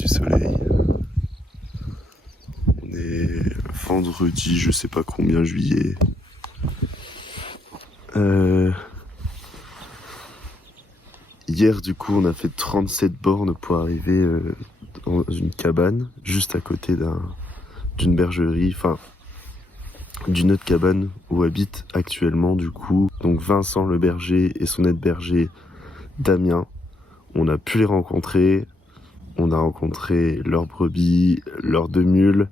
du soleil. On est vendredi, je sais pas combien juillet. Hier, du coup, on a fait 37 bornes pour arriver dans une cabane, juste à côté d'une bergerie, enfin, d'une autre cabane où habite actuellement, du coup, donc Vincent le berger et son aide-berger Damien. On a pu les rencontrer. On a rencontré leurs brebis, leurs 2 mules,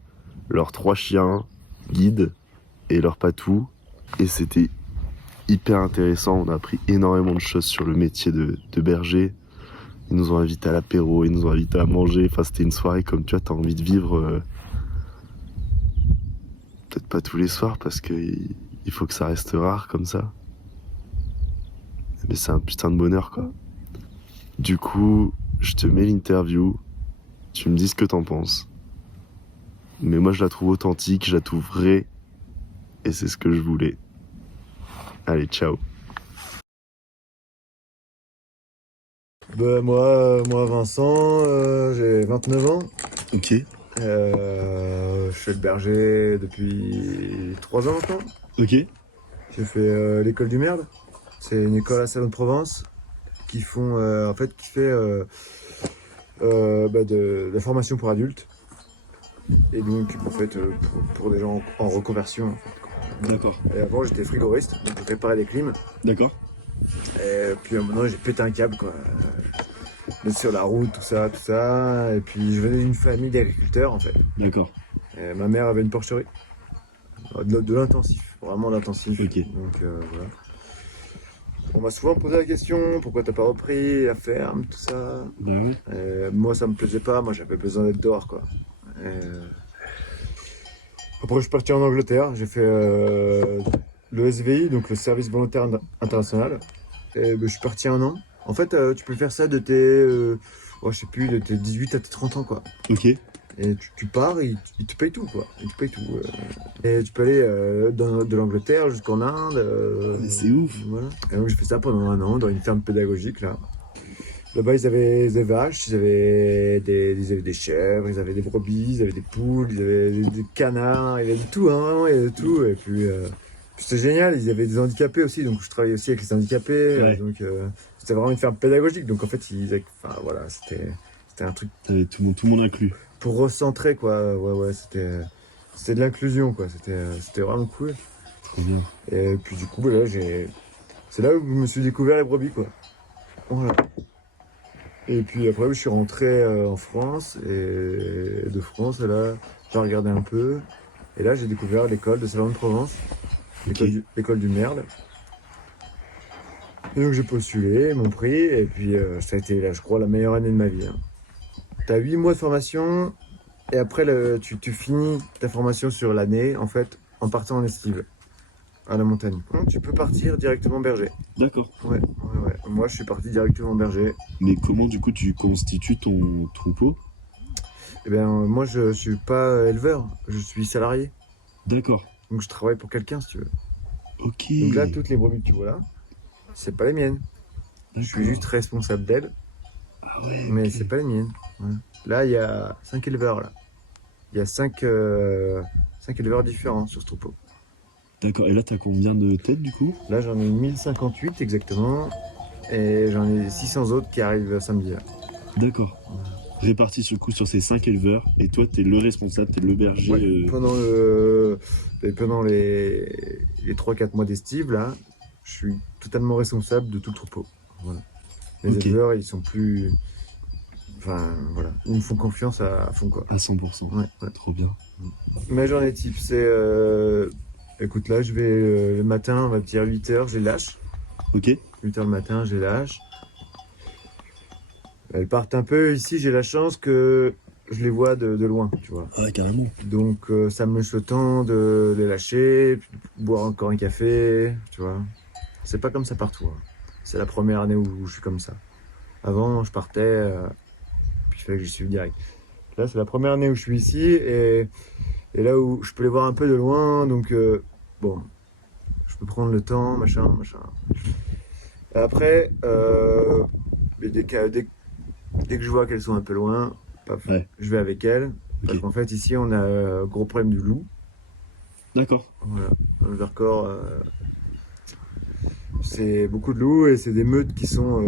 leurs 3 chiens, guides et leurs patous. Et c'était hyper intéressant. On a appris énormément de choses sur le métier de berger. Ils nous ont invités à l'apéro, ils nous ont invités à manger. Enfin, c'était une soirée comme tu vois, t'as envie de vivre. Peut-être pas tous les soirs parce qu'il faut que ça reste rare comme ça. Mais c'est un putain de bonheur, quoi. Du coup, je te mets l'interview. Tu me dis ce que t'en penses. Mais moi, je la trouve authentique, je la trouve vraie. Et c'est ce que je voulais. Allez, ciao. Moi Vincent, j'ai 29 ans. Ok. Je fais le berger depuis 3 ans maintenant. Ok. J'ai fait l'école du Merde. C'est une école à Salon-de-Provence qui fait de la formation pour adultes. Et donc en fait pour des gens en reconversion en fait, quoi. D'accord. Et avant j'étais frigoriste, donc je réparais les clims. D'accord. Et puis maintenant j'ai pété un câble quoi. D'être sur la route, tout ça. Et puis je venais d'une famille d'agriculteurs en fait. D'accord. Et ma mère avait une porcherie. De l'intensif, vraiment l'intensif. Ok. Donc voilà. On m'a souvent posé la question, pourquoi t'as pas repris la ferme, tout ça. Bah oui. Moi ça me plaisait pas, moi j'avais besoin d'être dehors quoi. Après je suis parti en Angleterre, j'ai fait le SVI, donc le service volontaire international. Et je suis parti 1 an. En fait tu peux faire ça de tes, je sais plus, de tes 18 à tes 30 ans quoi. Ok. Et tu pars, et ils te payent tout quoi. Ils te payent tout. Et tu peux aller de l'Angleterre jusqu'en Inde. Mais c'est ouf. Voilà. Et donc j'ai fait ça pendant 1 an dans une ferme pédagogique là. Là-bas ils avaient des vaches, ils avaient des chèvres, ils avaient des brebis, ils avaient des poules, ils avaient des canards, il y avait de tout, hein, vraiment, il y avait de tout. Et puis c'était génial, ils avaient des handicapés aussi, donc je travaillais aussi avec les handicapés. Ouais. Donc c'était vraiment une ferme pédagogique. Donc en fait voilà, c'était un truc T'avais tout le monde inclus. pour recentrer quoi. Ouais, c'était de l'inclusion quoi. C'était vraiment cool. Trop bien. Et puis du coup là c'est là où je me suis découvert les brebis quoi. Voilà. Et puis après je suis rentré en France, et de France là j'ai regardé un peu, et là j'ai découvert l'école de Salon-de-Provence, l'école du Merde. Et donc j'ai postulé, ils m'ont pris, et puis ça a été là je crois la meilleure année de ma vie, hein. T'as 8 mois de formation, et après tu finis ta formation sur l'année en fait en partant en estive à la montagne. Donc tu peux partir directement berger. D'accord. Ouais. Moi je suis parti directement berger. Mais comment du coup tu constitues ton troupeau? Eh bien moi je suis pas éleveur, je suis salarié. D'accord. Donc je travaille pour quelqu'un si tu veux. Ok. Donc là toutes les brebis que tu vois là, c'est pas les miennes. Je suis juste responsable d'elles, Ah ouais. mais ok. c'est pas les miennes. Ouais. Là il y a 5 éleveurs là. Il y a 5 éleveurs différents sur ce troupeau. D'accord. Et là t'as combien de têtes du coup? Là j'en ai 1058 exactement, et j'en ai 600 autres qui arrivent samedi là. D'accord. Répartis sur le coup sur ces 5 éleveurs. Et toi t'es le responsable, t'es le berger. Ouais, pendant les 3-4 mois d'estive, là, je suis totalement responsable de tout le troupeau. Voilà. Les Ok. éleveurs, ils sont plus. Enfin, voilà. Ils me font confiance à fond, quoi. À 100%. Ouais. Trop bien. Mais j'en ai type, c'est. Écoute, là, je vais le matin, on va dire 8h, je les lâche. Ok. 8h le matin, je les lâche. Elles partent un peu. Ici, j'ai la chance que je les vois de loin, tu vois. Ah ouais, carrément. Donc ça me laisse le temps de les lâcher, puis de boire encore un café, tu vois. C'est pas comme ça partout, hein. C'est la première année où je suis comme ça. Avant, je partais, puis il fallait que je suive direct. Là, c'est la première année où je suis ici, et là où je peux les voir un peu de loin, donc bon, je peux prendre le temps, machin. Et après, mais dès que je vois qu'elles sont un peu loin, paf, Ouais. je vais avec elle. Parce Ok. qu'en fait, ici, on a un gros problème du loup. D'accord. Voilà. Dans le Vercors, c'est beaucoup de loups et c'est des meutes qui sont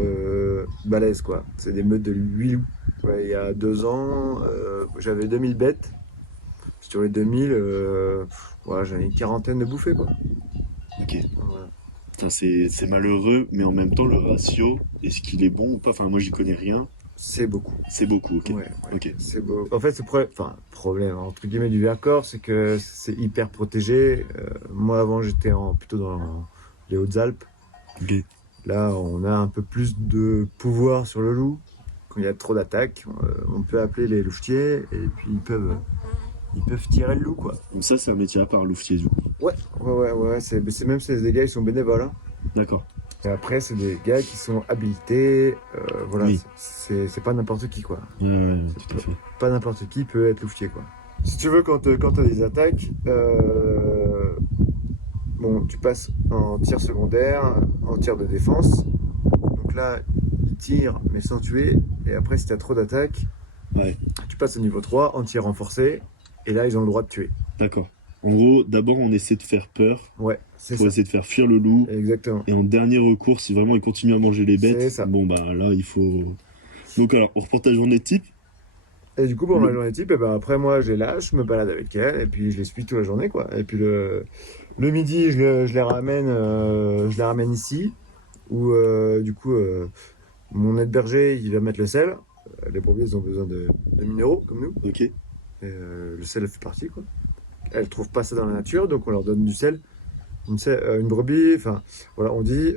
balèzes, quoi. C'est des meutes de 8 loups. Ouais, il y a 2 ans, j'avais 2000 bêtes. Sur les 2000, voilà, j'en ai une quarantaine de bouffées, quoi. Ok. Voilà. Putain, c'est malheureux, mais en même temps, le ratio, est-ce qu'il est bon ou pas? Enfin, moi, j'y connais rien. C'est beaucoup. C'est beaucoup, ok. Ouais, ouais. Ok. C'est beau. En fait, problème entre guillemets du Vercors, c'est que c'est hyper protégé. Moi, avant, j'étais plutôt dans les Hautes-Alpes. Ok. Là, on a un peu plus de pouvoir sur le loup. Quand il y a trop d'attaques, on peut appeler les louvetiers et puis ils peuvent tirer le loup, quoi. Donc ça, c'est un métier à part, louvetier, du coup. Ouais, ouais. C'est des gars, ils sont bénévoles, hein. D'accord. Et après, c'est des gars qui sont habilités. Voilà, Oui. c'est pas n'importe qui, quoi. Ouais, tout à fait. Pas n'importe qui peut être louvetier, quoi. Si tu veux, quand t'as des attaques, bon, tu passes en tir secondaire, en tir de défense. Donc là, ils tirent, mais sans tuer. Et après, si t'as trop d'attaques, Ouais. tu passes au niveau 3, en tir renforcé. Et là, ils ont le droit de tuer. D'accord. En gros, d'abord, on essaie de faire peur Ouais, c'est pour ça. essayer de faire fuir le loup. Exactement. Et en dernier recours, si vraiment il continue à manger les C'est bêtes, ça. bon, bah là, il faut. Donc, alors, on reprend ta journée type. Et du coup, pour ma Le- journée type, après, moi, je les lâche, je me balade avec elle, et puis je les suis toute la journée, quoi. Et puis le midi, je les ramène ici, où, du coup, mon aide berger, il va mettre le sel. Les brebis, ils ont besoin de minéraux, comme nous. Ok. Et, le sel fait partie, quoi. Elles trouvent pas ça dans la nature, donc on leur donne du sel. Une brebis, enfin, voilà, on dit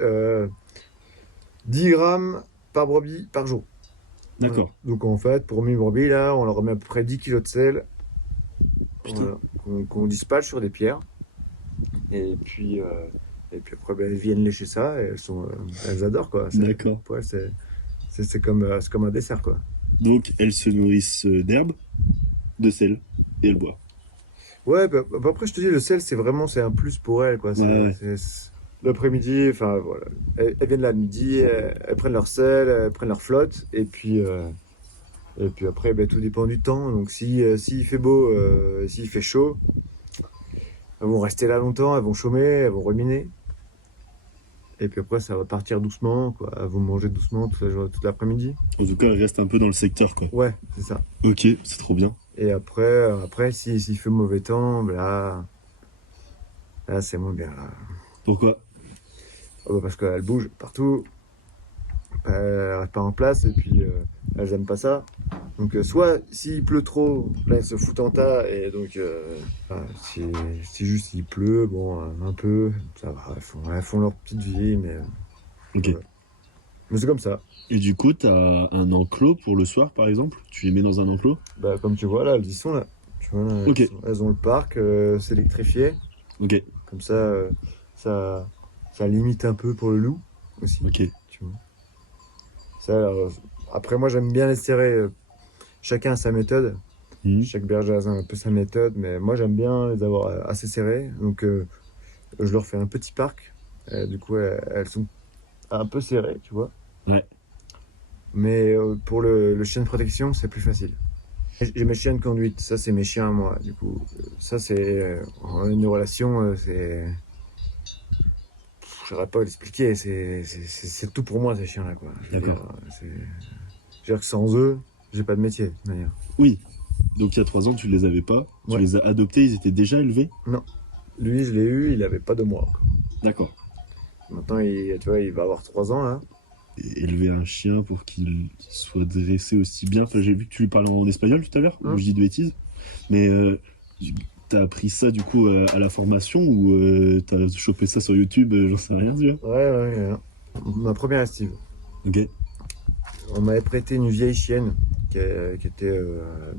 10 grammes par brebis par jour. D'accord. Voilà. Donc en fait, pour 1000 brebis, là, on leur remet à peu près 10 kilos de sel. Putain. Voilà, qu'on dispatche sur des pierres. Et puis, après, ben, elles viennent lécher ça et elles adorent, quoi. D'accord. Pour elles, c'est comme un dessert, quoi. Donc, elles se nourrissent d'herbes, de sel, et elles boivent. Ouais, après, je te dis, le sel, c'est un plus pour elles, quoi. Ouais. L'après-midi, enfin, voilà. Elles viennent là le midi, elles prennent leur sel, elles prennent leur flotte, et puis après, ben, tout dépend du temps. Donc, s'il fait beau, s'il fait chaud, elles vont rester là longtemps, elles vont chômer, elles vont ruminer. Et puis après, ça va partir doucement, quoi. Elles vont manger doucement toute l'après-midi. En tout cas, elles restent un peu dans le secteur, quoi. Ouais, c'est ça. Ok, c'est trop bien. Et après s'il fait mauvais temps, ben là c'est moins bien, là. Pourquoi? Oh, bah, parce qu'elles bougent partout, elles restent pas en place, et puis elles aiment pas ça. Donc soit s'il pleut trop, là elles se foutent en tas, et donc si juste il pleut, bon, un peu, ça va, elles font leur petite vie, mais Ok. ouais. Mais c'est comme ça. Et du coup, t'as un enclos pour le soir, par exemple? Tu les mets dans un enclos? Bah, comme tu vois là, elles y sont là. Tu vois, là, Ok. elles ont le parc, c'est électrifié. Ok. Comme ça, ça limite un peu pour le loup aussi. Ok. Tu vois. Ça, après, moi, j'aime bien les serrer. Chacun a sa méthode. Mhm. Chaque berger a un peu sa méthode, mais moi, j'aime bien les avoir assez serrés. Donc, je leur fais un petit parc. Du coup, elles sont un peu serrées, tu vois. Ouais. Mais pour le chien de protection, c'est plus facile. J'ai mes chiens de conduite, ça c'est mes chiens à moi. Du coup, ça c'est une relation, je saurais pas l'expliquer. C'est tout pour moi ces chiens-là, quoi. Je veux D'accord. dire, je veux dire que sans eux, j'ai pas de métier, de toute manière. Oui. Donc, il y a 3 ans, tu les avais pas. Tu Ouais. les as adoptés, ils étaient déjà élevés? Lui, je l'ai eu, il avait pas de mois encore. D'accord. Maintenant, tu vois, il va avoir 3 ans là. Et élever un chien pour qu'il soit dressé aussi bien. Enfin, j'ai vu que tu lui parlais en espagnol tout à l'heure, ou je dis de bêtises. Mais t'as appris ça du coup à la formation ou t'as chopé ça sur YouTube, j'en sais rien, tu vois. Ouais. Ma première estive. Ok. On m'avait prêté une vieille chienne qui était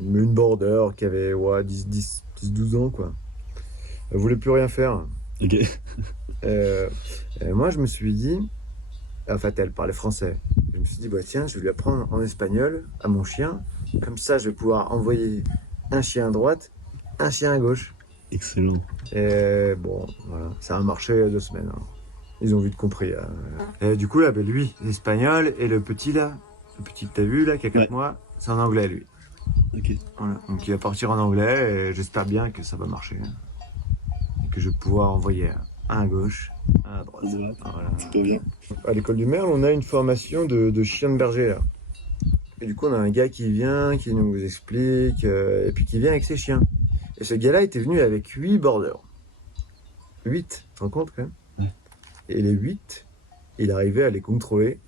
une border, qui avait 10-12 ans, quoi. Elle voulait plus rien faire. Ok. Et moi, je me suis dit, en fait, elle parlait français. Je me suis dit, bah tiens, je vais lui apprendre en espagnol à mon chien. Comme ça, je vais pouvoir envoyer un chien à droite, un chien à gauche. Excellent. Et bon, voilà, ça a marché 2 semaines, hein. Ils ont vite compris. Et du coup, là, ben, lui, l'espagnol, et le petit, là, le petit que t'as vu, là, qui a 4 Ouais. mois, c'est en anglais, lui. Ok. Voilà. Donc il va partir en anglais et j'espère bien que ça va marcher. Et que je vais pouvoir envoyer un à gauche, un à droite. Ouais. Voilà. Très bien. À l'école du Merle, on a une formation de chien de berger là. Et du coup, on a un gars qui vient, qui nous explique, et puis qui vient avec ses chiens. Et ce gars-là était venu avec 8 borders. 8, tu te rends compte quand même? Ouais. Et les 8, il arrivait à les contrôler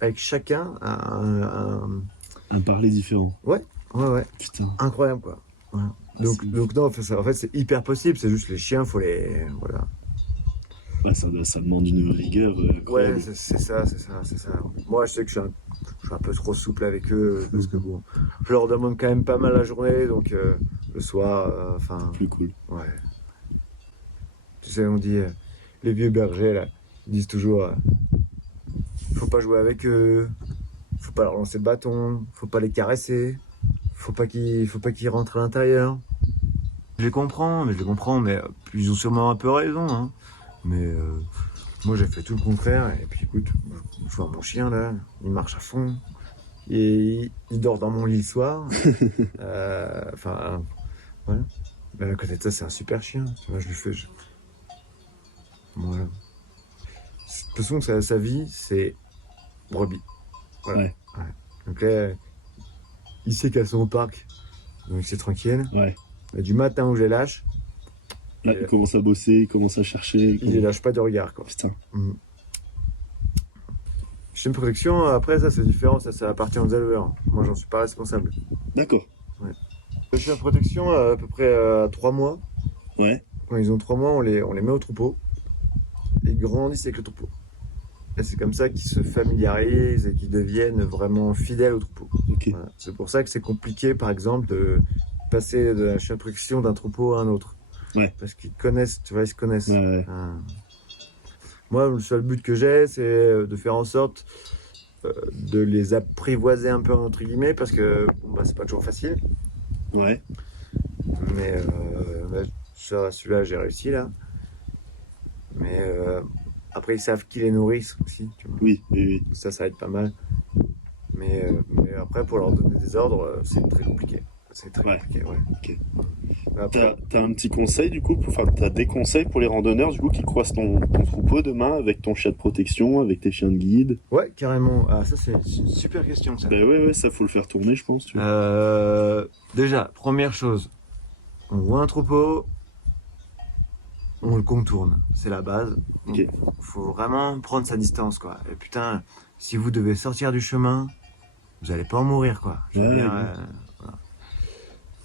avec chacun Un parler différent. Ouais, ouais. Putain. Incroyable quoi. Voilà. Ah, Donc non, en fait c'est hyper possible, c'est juste les chiens, faut les... Voilà. Ouais, ça demande une rigueur incroyable. Ouais, c'est ça. Moi je sais que je suis un peu trop souple avec eux, parce que bon, je leur demande quand même pas mal la journée, donc le soir, enfin... Plus cool. ouais. Tu sais, on dit, les vieux bergers là, ils disent toujours, faut pas jouer avec eux, faut pas leur lancer le bâton, faut pas les caresser, faut pas qu'ils rentrent à l'intérieur. Je les comprends, mais ils ont sûrement un peu raison. Hein. Mais moi, j'ai fait tout le contraire. Et puis, écoute, je vois mon chien là, il marche à fond. Et il dort dans mon lit le soir. Enfin, voilà. Mais à côté de ça, c'est un super chien. Tu vois, je lui fais. Voilà. De toute façon, sa vie, c'est brebis. Voilà. Ouais. Donc là, il sait qu'elles sont au parc. Donc c'est tranquille. Ouais. Mais du matin où je les lâche, Là, il commence à bosser, il commence à chercher. il les lâche pas de regard, quoi. Putain. Chien de protection, après ça c'est différent, ça appartient aux éleveurs. Moi j'en suis pas responsable. D'accord. Le chien de protection, à peu près 3 mois, Ouais. quand ils ont 3 mois, on les met au troupeau. Et ils grandissent avec le troupeau. Et c'est comme ça qu'ils se familiarisent et qu'ils deviennent vraiment fidèles au troupeau. Ok. Voilà. C'est pour ça que c'est compliqué, par exemple, de passer de la chien de protection d'un troupeau à un autre. Ouais. Parce qu'ils connaissent, tu vois, ils se connaissent. Ouais. Moi, le seul but que j'ai, c'est de faire en sorte de les apprivoiser un peu, entre guillemets, parce que bon, bah, c'est pas toujours facile. Ouais. Mais celui-là, j'ai réussi, là. Mais après, ils savent qui les nourrissent aussi. Tu vois. Oui. Ça aide pas mal. Mais après, pour leur donner des ordres, c'est très compliqué. C'est très compliqué, ouais. Ok. Après, T'as un petit conseil du coup, enfin t'as des conseils pour les randonneurs du coup qui croisent ton troupeau demain avec ton chien de protection, avec tes chiens de guide? ouais, carrément. Ah, ça, c'est une super question, ça. Ben ouais, ça faut le faire tourner, je pense. Tu vois. Déjà, première chose, on voit un troupeau, on le contourne. C'est la base. Ok. Faut vraiment prendre sa distance, quoi. Et putain, si vous devez sortir du chemin, vous allez pas en mourir, quoi. Je veux Ouais, dire, ouais. voilà.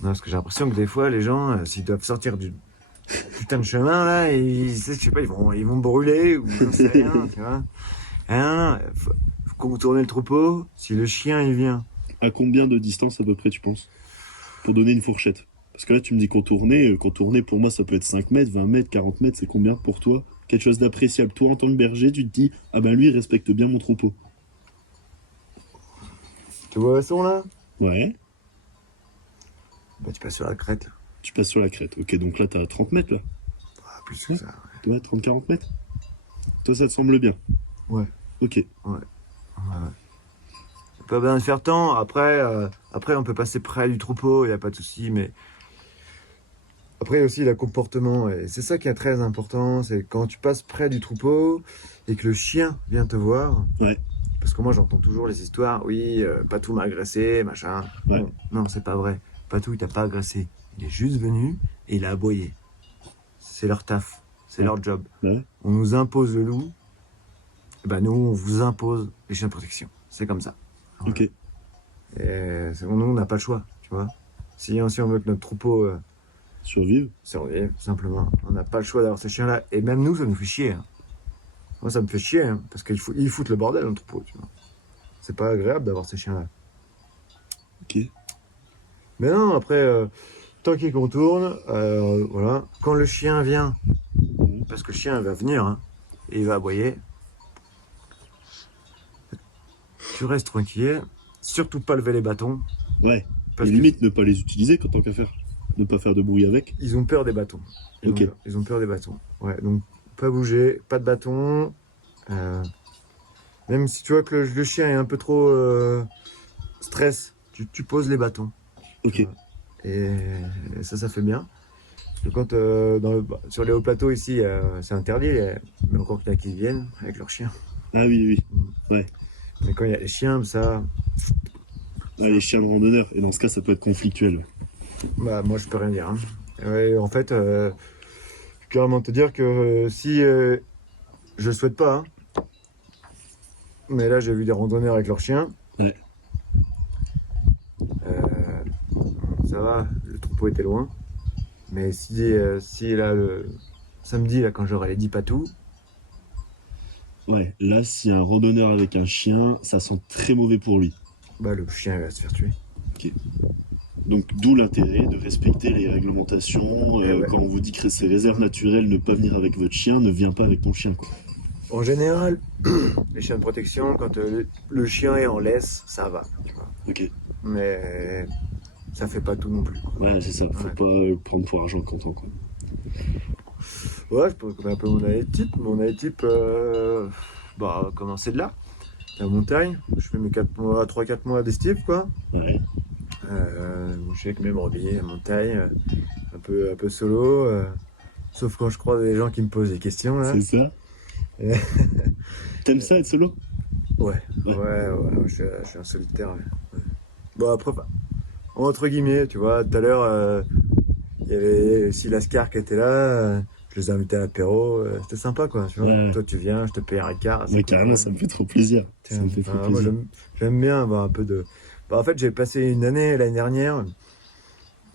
Non, parce que j'ai l'impression que des fois, les gens, s'ils doivent sortir du putain de chemin, là, je sais pas, ils vont brûler, ou j'en sais rien, tu vois. Non, faut contourner le troupeau. Si le chien, il vient, À combien de distance à peu près tu penses? Pour donner une fourchette. Parce que là tu me dis contourner, contourner pour moi ça peut être 5 mètres, 20 mètres, 40 mètres, c'est combien pour toi? Quelque chose d'appréciable. Toi en tant que berger, tu te dis, ah ben lui il respecte bien mon troupeau. tu vois le son, là? Ouais. Bah, tu passes sur la crête, là. Tu passes sur la crête. Ok, donc là t'as 30 mètres là. Ah, plus que ça. Ouais, 30-40 mètres. Toi ça te semble bien? Ouais. Ok. Ouais. Pas besoin de faire tant. Après, on peut passer près du troupeau, il n'y a pas de souci. Mais après, il y a aussi le comportement. Et c'est ça qui est très important. C'est quand tu passes près du troupeau et que le chien vient te voir. Ouais. Parce que moi, j'entends toujours les histoires. Oui, Patou m'a agressé, machin. Ouais. Non, c'est pas vrai. Patou, il t'a pas agressé. Il est juste venu et il a aboyé. C'est leur taf. C'est leur job. Ouais. On nous impose le loup. Et ben nous, on vous impose les chiens de protection. C'est comme ça. Voilà. Ok. Et nous, on n'a pas le choix, tu vois. Si on veut que notre troupeau Survivre. survive, simplement, on n'a pas le choix d'avoir ces chiens-là. Et même nous, ça nous fait chier. Hein. Moi, ça me fait chier, hein, parce qu'ils foutent le bordel dans le troupeau, tu vois. C'est pas agréable d'avoir ces chiens-là. Ok. Mais non, après, tant qu'il contourne, voilà. Quand le chien vient, parce que le chien va venir, hein, et il va aboyer, tu restes tranquille. Surtout pas lever les bâtons. Ouais. Parce Et limite ne pas les utiliser tant qu'à faire. Ne pas faire de bruit avec. Ils ont peur des bâtons. Ils ont peur des bâtons. Ouais, donc pas bouger, pas de bâton. Même si tu vois que le chien est un peu trop stress, tu poses les bâtons. Ok. Tu vois. Et ça fait bien. Parce que quand sur les hauts plateaux ici, c'est interdit, mais encore qu'il y en a qui viennent avec leurs chiens. Ah oui, oui. Mm. Ouais. Mais quand il y a les chiens, ça, Ah, les chiens de randonneur. Et dans ce cas, ça peut être conflictuel. bah moi je peux rien dire. Hein. Ouais, en fait, je peux carrément te dire que si je le souhaite pas, hein, mais là j'ai vu des randonneurs avec leurs chiens. Ouais. Ça va, le troupeau était loin. Mais si là, le samedi, là, quand j'aurai les 10 patous, Ouais. Là, si un randonneur avec un chien, ça sent très mauvais pour lui. bah, le chien il va se faire tuer. Donc d'où l'intérêt de respecter les réglementations. Ouais. Quand on vous dit que c'est réserve naturelle, ne pas venir avec votre chien, ne viens pas avec ton chien. Quoi. En général, les chiens de protection, quand le chien est en laisse, ça va. Tu vois. Ok. Mais ça fait pas tout non plus. Quoi. Ouais, c'est ça. Faut Ouais. pas prendre pour argent comptant. Quoi. Ouais, je pourrais connaître un peu mon année type. Mon année type, bah, commencer de là, la montagne. Je fais mes 3-4 mois d'estive, quoi. Ouais. Je suis avec mes brebis, la montagne, un peu solo. Sauf quand je croise des gens qui me posent des questions, là. C'est ça. Ouais. T'aimes ça être solo? Ouais, Ouais. je suis un solitaire. Ouais. Bon, après, bah, entre guillemets, tu vois, tout à l'heure, il y avait aussi Lascar qui était là. Je les ai invités à l'apéro. C'était sympa, quoi. Tu vois. Ouais. Toi, tu viens, je te paye un quart. Ouais, carrément, ça me fait trop plaisir. Ça me fait trop Moi, plaisir. j'aime bien avoir un peu de. Bah, en fait, j'ai passé une année l'année dernière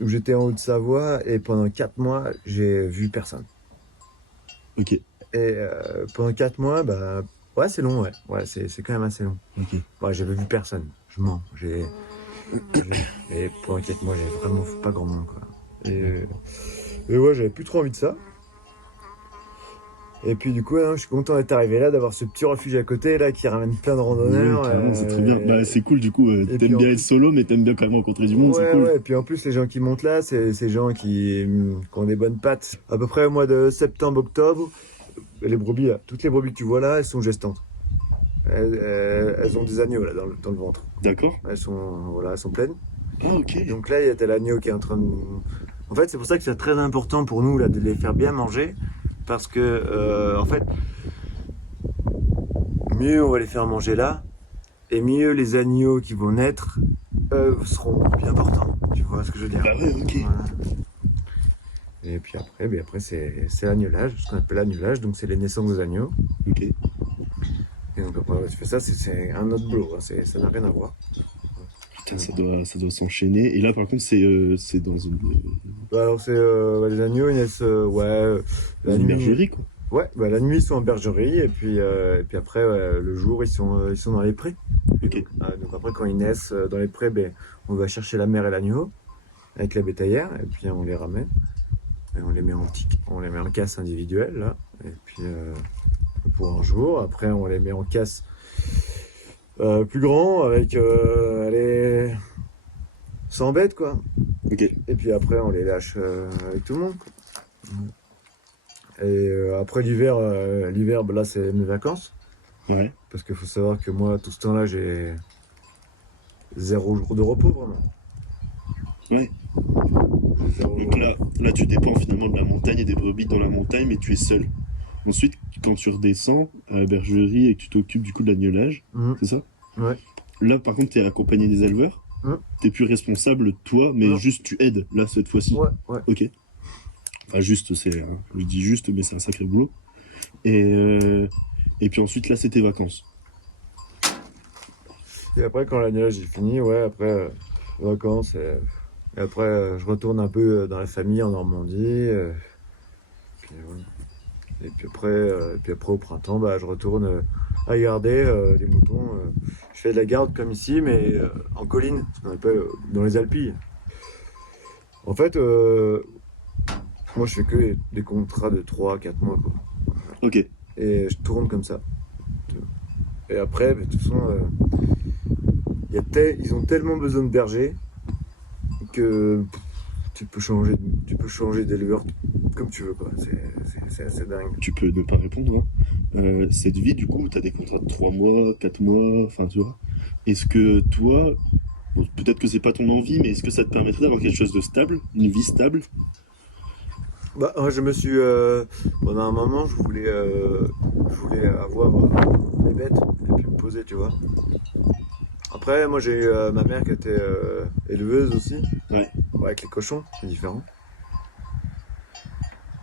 où j'étais en Haute-Savoie et pendant 4 mois, j'ai vu personne. Ok. Et pendant 4 mois, bah, ouais, c'est long, ouais. Ouais, c'est quand même assez long. Ok. Ouais, j'avais vu personne. Je mens. Et pendant 4 mois, j'avais vraiment pas grand monde, quoi. Et ouais, j'avais plus trop envie de ça. Et puis du coup, hein, je suis content d'être arrivé là, d'avoir ce petit refuge à côté là qui ramène plein de randonneurs. Ouais, carrément, c'est très bien. Bah, c'est cool du coup. et T'aimes puis, bien être solo, mais t'aimes bien quand même rencontrer du monde, c'est ouais, cool. ouais. Et puis en plus, les gens qui montent là, c'est ces gens qui ont des bonnes pattes. À peu près au mois de septembre, octobre, les brebis là, toutes les brebis que tu vois là, elles sont gestantes. Elles ont des agneaux là dans le ventre. D'accord. Elles sont pleines. Ah, ok. Donc là, il y a l'agneau qui est en train de. En fait, c'est pour ça que c'est très important pour nous là de les faire bien manger, parce que en fait, mieux on va les faire manger là, et mieux les agneaux qui vont naître seront bien portants. Tu vois ce que je veux dire? Ah ouais, ok. Voilà. Et puis après c'est l'agnelage, ce qu'on appelle l'agnelage, donc c'est les naissances des agneaux. Ok. Et donc après tu fais ça, c'est un autre boulot, hein, ça n'a rien à voir. Putain, ça doit s'enchaîner. Et là, par contre, c'est dans une Bah, alors c'est les agneaux ils naissent la nuit. bergerie, quoi. Ouais, bah, la nuit ils sont en bergerie et puis après le jour ils sont dans les prés. Ok. Donc après quand ils naissent dans les prés, ben, on va chercher la mère et l'agneau avec la bétaillère et puis on les ramène et on les met en casse individuelle là et puis pour un jour. Après on les met en casse plus grand avec allez, 100 bêtes quoi. Ok. Et puis après on les lâche avec tout le monde. Et après l'hiver, bah, là c'est mes vacances. Ouais. Parce qu'il faut savoir que moi, tout ce temps-là, j'ai 0 jour de repos vraiment. Ouais. J'ai 0 Donc jour. là, tu dépends finalement de la montagne et des brebis dans la montagne, mais tu es seul. Ensuite, quand tu redescends à la bergerie et que tu t'occupes du coup de l'agnelage, Mhm. c'est ça? Ouais. Là, par contre, t'es accompagné des éleveurs. T'es plus responsable, toi, mais Non. juste tu aides, là, cette fois-ci. Ouais. Ok. Enfin, juste, je dis juste, mais c'est un sacré boulot. Et puis ensuite, là, c'est tes vacances. Et après, quand l'agnelage est fini, ouais, après, vacances. Et après, je retourne un peu dans la famille en Normandie. Puis, voilà. Et puis après, au printemps, bah, je retourne à garder les moutons. Je fais de la garde comme ici, mais en colline, ce qu'on appelle dans les Alpilles. En fait, moi, je fais que des contrats de 3-4 mois, quoi. Ok. Et je tourne comme ça. Et après, de toute façon, ils ont tellement besoin de bergers que tu peux changer d'éleveur comme tu veux, quoi. C'est assez dingue. Tu peux ne pas répondre. Hein. Cette vie, du coup, t'as des contrats de 3 mois, 4 mois, enfin, tu vois. Est-ce que toi, peut-être que c'est pas ton envie, mais est-ce que ça te permettrait d'avoir quelque chose de stable, une vie stable? Bah, moi, je me suis. Pendant un moment, je voulais avoir des bêtes et puis me poser, tu vois. Après, moi, j'ai eu ma mère qui était éleveuse aussi. Ouais. Ouais, avec les cochons, c'est différent.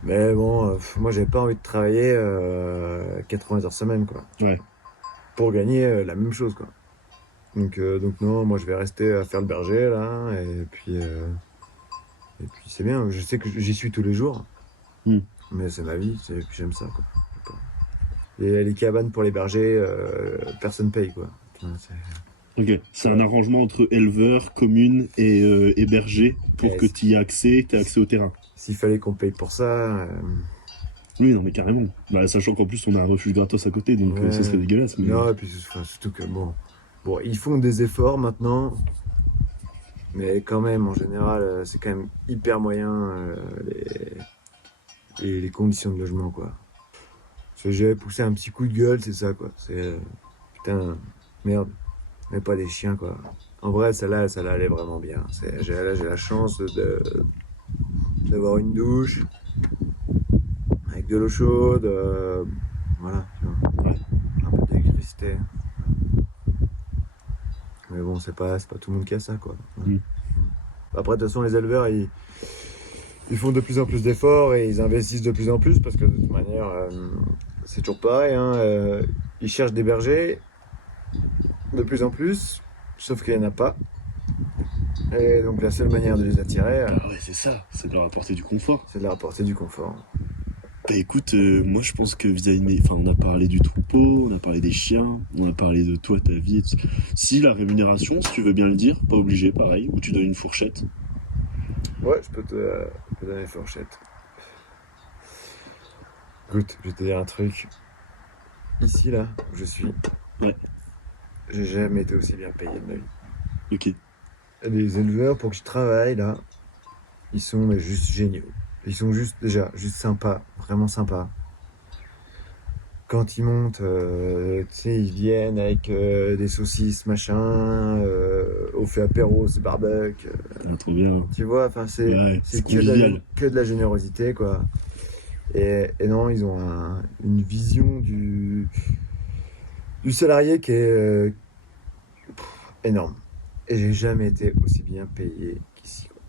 Mais bon, moi, j'avais pas envie de travailler 80 heures semaine, quoi. Ouais. Pour gagner la même chose, quoi. Donc non, moi, je vais rester à faire le berger, là. Et puis c'est bien. Je sais que j'y suis tous les jours. Hmm. Mais c'est ma vie, puis j'aime ça, quoi. Je sais pas. Et les cabanes pour les bergers, personne paye, quoi. Ok, c'est un arrangement entre éleveurs, communes et bergers pour que tu aies accès au terrain. S'il fallait qu'on paye pour ça. Oui, non, mais carrément. Bah, sachant qu'en plus, on a un refuge gratos à côté, donc Ouais. ça serait dégueulasse. Mais... Non, et puis surtout que bon, ils font des efforts maintenant, mais quand même, en général, c'est quand même hyper moyen les conditions de logement, quoi. Parce que j'avais poussé un petit coup de gueule, c'est ça, quoi. C'est putain, merde, mais pas des chiens, quoi. En vrai, celle-là allait vraiment bien. J'ai la chance d'avoir une douche avec de l'eau chaude, voilà, tu vois. Ouais. Un peu d'électricité. Mais bon, c'est pas tout le monde qui a ça, quoi. Après, de toute façon, les éleveurs, ils font de plus en plus d'efforts et ils investissent de plus en plus parce que de toute manière, c'est toujours pareil, hein, ils cherchent des bergers de plus en plus, sauf qu'il n'y en a pas. Et donc la seule manière de les attirer, Ah ouais, c'est ça, c'est de leur apporter du confort. c'est de leur apporter du confort. Bah écoute, moi je pense que vis-à-vis de mes... Enfin, on a parlé du troupeau, on a parlé des chiens, on a parlé de toi, ta vie. Si la rémunération, si tu veux bien le dire, pas obligé, pareil, ou tu donnes une fourchette. Ouais, je peux te donner une fourchette. Écoute, je vais te dire un truc. Ici, là, où je suis, Ouais. j'ai jamais été aussi bien payé de ma vie. Ok. Les éleveurs, pour qui je travaille, là, ils sont mais juste géniaux. Ils sont juste sympas, vraiment sympas. Quand ils montent, tu sais, ils viennent avec des saucisses, machin, au fait apéro, c'est barbecue. Ah, trop bien. Tu vois, enfin, Ouais, c'est convivial. que de la générosité, quoi. Et non, ils ont une vision du salarié qui est énorme. Et j'ai jamais été aussi bien payé qu'ici, quoi.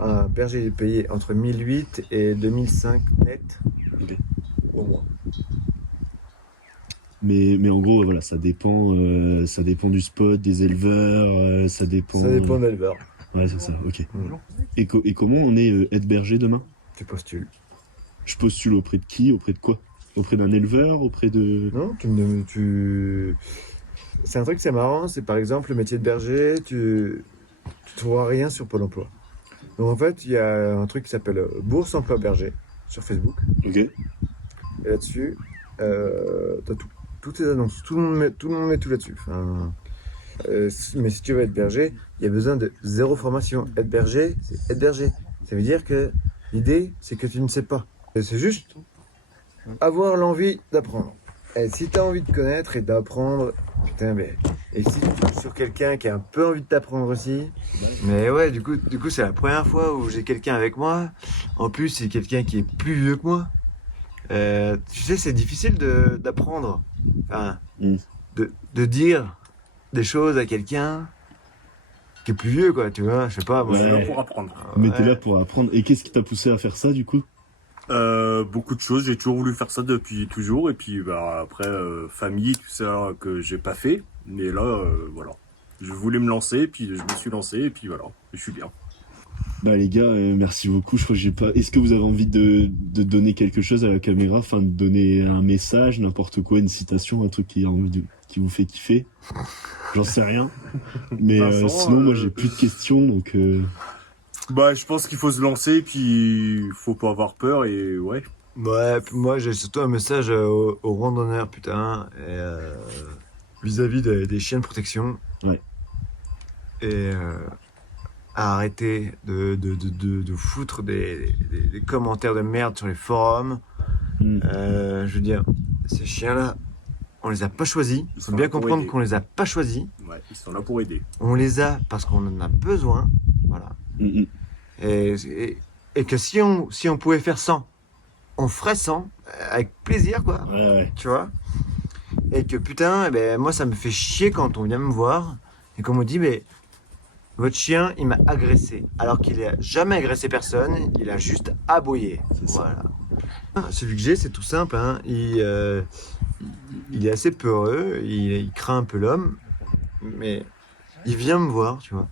Un berger est payé entre 1008 et 2005 net Ok. au mois. Mais en gros, voilà, ça dépend du spot, des éleveurs, ça dépend... Ça dépend de l'éleveur. Ouais, c'est ça, ok. Mm. Et comment on est aide berger demain? Tu postules. Je postule auprès de qui? Auprès de quoi? Auprès d'un éleveur? Auprès de... Non, c'est un truc, c'est marrant, c'est par exemple le métier de berger, tu trouveras rien sur Pôle emploi. Donc en fait, il y a un truc qui s'appelle Bourse Emploi Berger sur Facebook. Ok. Et là-dessus, t'as toutes tes annonces. Tout le monde met tout là-dessus. Enfin, mais si tu veux être berger, il y a besoin de zéro formation. Être berger, c'est être berger. Ça veut dire que l'idée, c'est que tu ne sais pas. Et c'est juste avoir l'envie d'apprendre. Et si tu as envie de connaître et d'apprendre, putain, mais... Et si tu tombes sur quelqu'un qui a un peu envie de t'apprendre aussi... Mais ouais, du coup c'est la première fois où j'ai quelqu'un avec moi. En plus, c'est quelqu'un qui est plus vieux que moi. Tu sais, c'est difficile d'apprendre. Enfin, de dire des choses à quelqu'un qui est plus vieux, quoi, tu vois. Je sais pas, moi. Je suis là pour apprendre. Mais t'es là pour apprendre. Et qu'est-ce qui t'a poussé à faire ça, du coup? Beaucoup de choses, j'ai toujours voulu faire ça depuis toujours. Et puis bah, après, famille, tout ça, que j'ai pas fait. Mais là, voilà. Je voulais me lancer, puis je me suis lancé, et puis voilà, je suis bien. Bah les gars, merci beaucoup. Je crois que j'ai pas... Est-ce que vous avez envie de donner quelque chose à la caméra? Enfin, de donner un message, n'importe quoi, une citation, un truc qui vous fait kiffer? J'en sais rien. Mais Vincent, sinon, moi, j'ai plus de questions, donc... Bah, je pense qu'il faut se lancer, puis faut pas avoir peur, et ouais. Ouais, puis moi j'ai surtout un message aux randonneurs, putain, et vis-à-vis des chiens de protection. Ouais. Et à arrêter de foutre des commentaires de merde sur les forums. Je veux dire, ces chiens-là, On les a pas choisis. Ils Il faut sont bien là pour comprendre aider. qu'on les a pas choisis. Ouais, ils sont là pour aider. On les a parce qu'on en a besoin. Voilà. Mhm. Et que si on pouvait faire 100, on ferait 100 avec plaisir, quoi. Ouais. Tu vois. Et que putain, eh ben, moi ça me fait chier quand on vient me voir et qu'on me dit, mais votre chien il m'a agressé. Alors qu'il n'a jamais agressé personne, il a juste aboyé. C'est ça. Voilà. Celui que j'ai, c'est tout simple. Hein. Il est assez peureux, il craint un peu l'homme, mais il vient me voir, tu vois.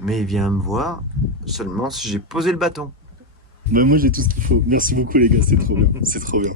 Mais il vient me voir seulement si j'ai posé le bâton. Moi j'ai tout ce qu'il faut. Merci beaucoup les gars, c'est trop bien. C'est trop bien.